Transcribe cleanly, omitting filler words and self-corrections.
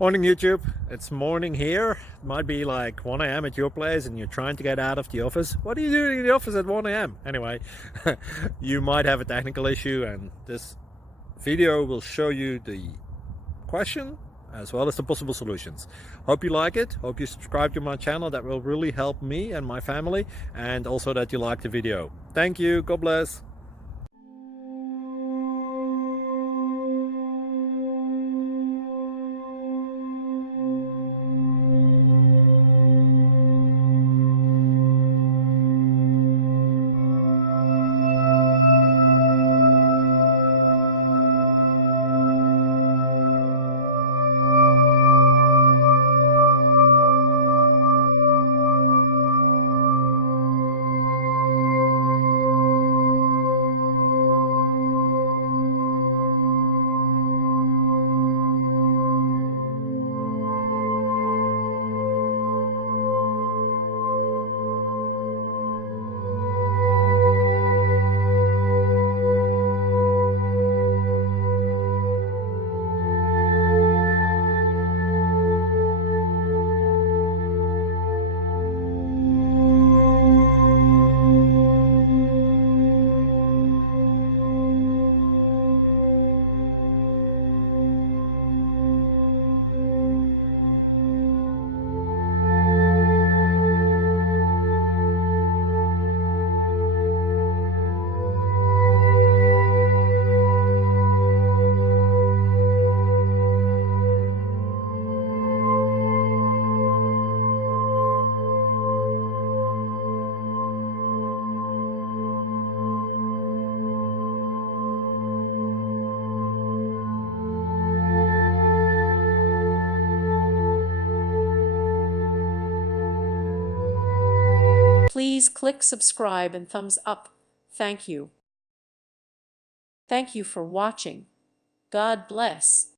Morning YouTube, it's morning here. It might be like 1 a.m. at your place and you're trying to get out of the office. What are you doing in the office at 1 a.m.? Anyway, you might have a technical issue and this video will show you the question as well as the possible solutions. Hope you like it, hope you subscribe to my channel. That will really help me and my family, and also that you like the video. Thank you, God bless. Please click subscribe and thumbs up. Thank you. Thank you for watching. God bless.